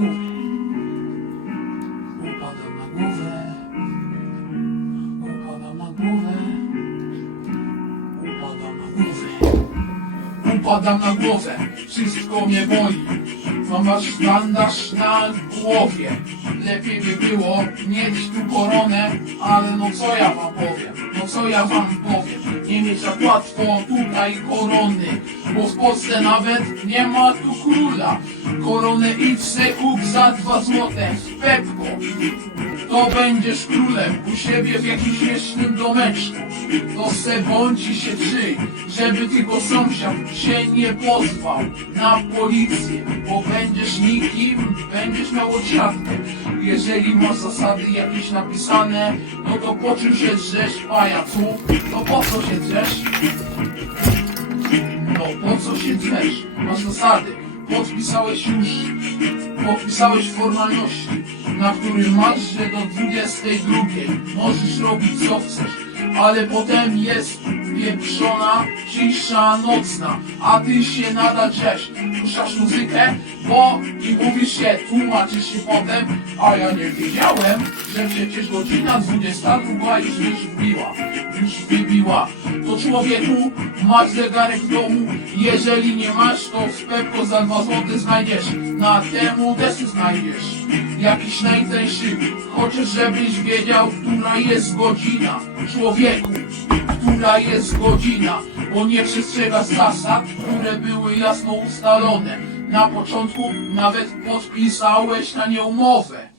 Mówię. Upadam na głowę. Upadam na głowę. Upadam na głowę. Upadam na głowę. Wszystko mnie boli. Mam aż bandaż na głowie. Lepiej by było mieć tu koronę, ale no co ja wam powiem? No co ja wam powiem? Tak łatwo tutaj korony, bo w Polsce nawet nie ma tu króla. Koronę se kup za dwa złote Pepko. To będziesz królem u siebie w jakimś śmiesznym domeczku. To se bądź i się czyj, żeby tylko sąsiad się nie pozwał na policję, bo będziesz nikim, będziesz miał odsiadkę. Jeżeli masz zasady jakieś napisane, no to po czym się drzesz, pajacu? No po co się drzesz? No po co się drzesz? Masz zasady. Podpisałeś już, podpisałeś formalności, na którym masz, że do 22 możesz robić co chcesz, ale potem jest pieprzona cisza nocna, a ty się nadal drzesz. Puszczasz muzykę, bo i mówisz się, tłumaczysz się potem, a ja nie wiedziałem, że przecież godzina 22 już już wbiła, już wybiła. To człowieku, masz zegarek w domu, jeżeli nie masz, to w Pepko za dwa złote znajdziesz, na temu desu znajdziesz. Jakiś najtańszy, chociaż żebyś wiedział, która jest godzina. Człowieku, która jest godzina, bo nie przestrzegasz zasad, które były jasno ustalone. Na początku nawet podpisałeś na nie umowę.